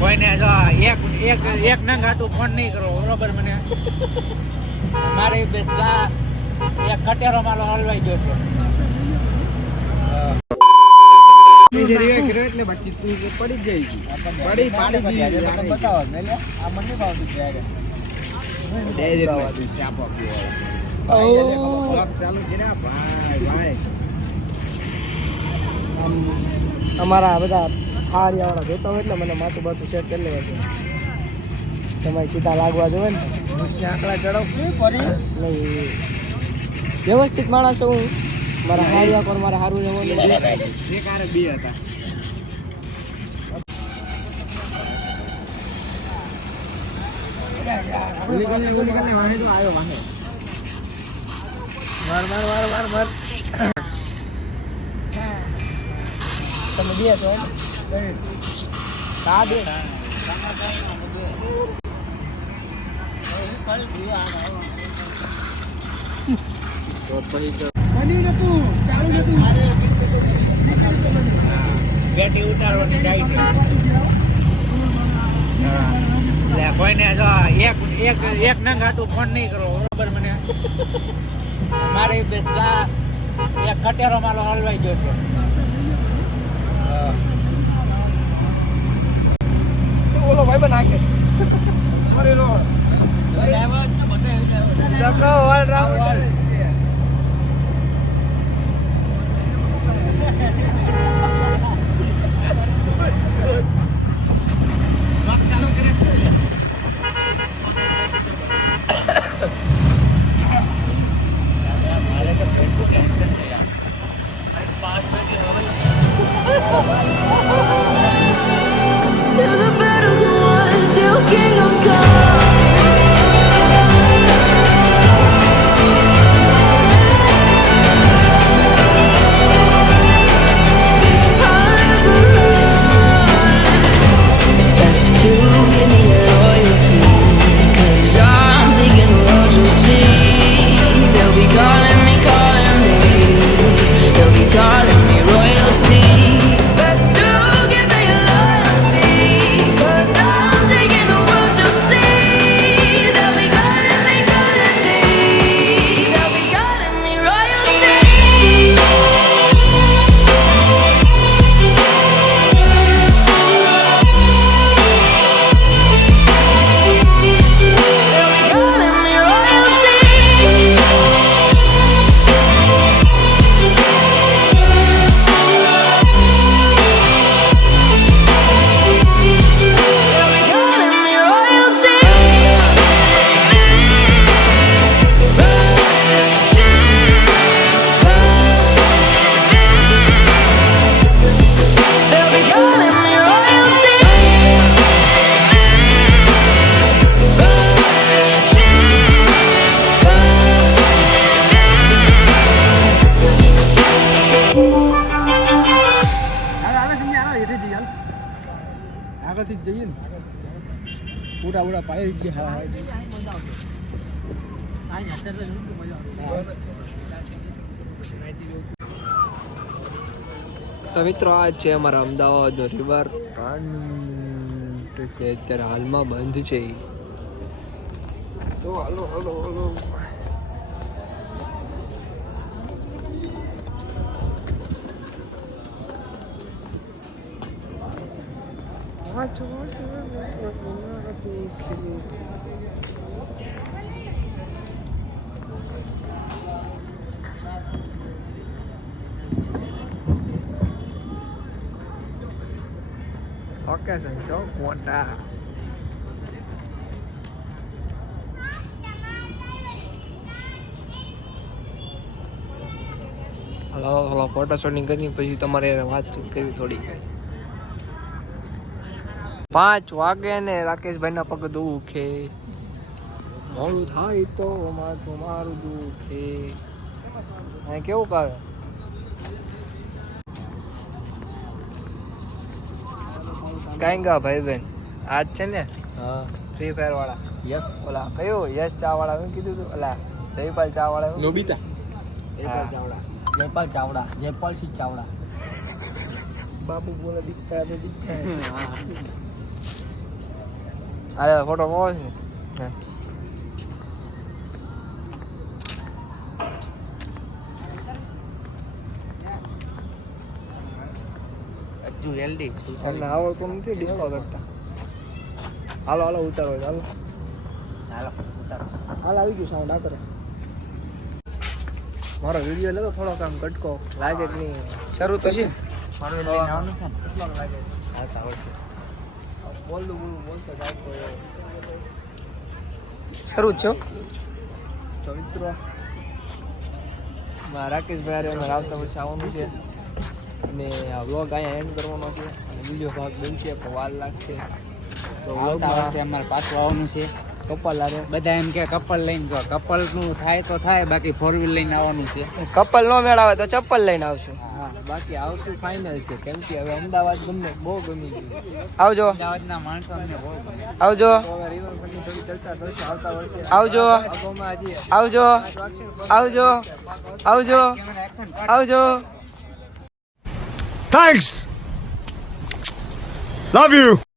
કોઈને જો એક નંગ હાટું ફોન નહીં કરો બરોબર. મને મારે એક કટેરો માલો હલવાઈ ગયો છે. એટલે બાકી તું પડી જ જાય બતાવો આ મને ભાવતું ચાલુ છે ભાઈ. અમારા બધા હારિયાવાળા જોતા હોય એટલે મને માથું બાથું સેટ કરી લેવા છે. તમારે સીધા લાગવા જોઈએ ને આંકડા ચડાવ નહીં. વ્યવસ્થિત માણસ હું મારા હારિયા પર મારે સારું રહેવાનું. બે હતા માર તમે બે છો બેટી ઉતારવાની ડાઈટ. કોઈને જો એક નંગ હાટું ફોન નહીં કરો બરોબર. મને મારે એક કટેરો માલો હલવાઈ ગયો છે. બોલો ભાઈ બનાકે આગળથી જઈએ ને પૂરા પાય ગયા. તો મિત્રો આ છે અમારા અમદાવાદનો રિવર ફ્રન્ટ છે. અત્યારે હાલમાં બંધ છે. તો હાલો ઓકે સંજો મોટા હલો ફોટો શૂટિંગ કરી પછી તમારે વાતચીત કરવી થોડી. 5 વાગે ને રાકેશભાઈ ના પગ દુખે. મોડું થાય તો માથું મારું દુખે. કેવું કાવે કાંગા ભાઈ બેન આજ છે ને ફ્રી ફાયર વાળા. યસ ઓલા કયું યસ ચા વાળા કીધું તું ઓલા જયપાલ ચા વાળા નોબિતા ચાવડા जयपाल चावड़ा, जयपाल सिंह चावड़ा। बाबू बोला दिखता है तो दिखता है अरे फोटो बहुत है હજુ હેલ્ધી એમને આવડતું નથી ડિસ્કો કરતા હાલો હાલો ઉતારો હાલો હાલો ઉતારો હાલ આવી ગયું સાઉન્ડ આ કરે મારો વિડીયો લેતો થોડોક આમ કટકો લાગે કે નહીં શરૂ તો છે મારું લઈને આવવાનું છે ને કેટલો લાગે આવતા આવડશે બોલતો જાય શરૂ જ છો તો મિત્રો રાકેશભાઈ અમે આવતા વર્ષે આવવાનું છે અને આ વ્લોગ અહીંયા એન્ડ કરવાનો છે અને બીજો ભાગ બનશે પણ વાર લાગશે તો આવતા વર્ષે અમારે પાછું આવવાનું છે કપલ લાગે બધા એમ કે કપલ લઈને જો કપલ નું થાય તો થાય બાકી 4 વ્હીલ લઈને આવવાનું છે કપલ નો મેળાવે તો ચપ્પલ લઈને આવશું હા, બાકી આવતું ફાઇનલ છે કેમ કે હવે અમદાવાદ ગમે બહુ ગમી ગયું. આવજો અમદાવાદના માણસો અમને બહુ ગમે આવજો તો હવે રિવરફ્રન્ટની થોડી ચર્ચા કરશું આવતા વર્ષે. આવજો આગોમાં હજી આવજો આવજો આવજો કેમેરા એક્શન આવજો Thanks. Love you.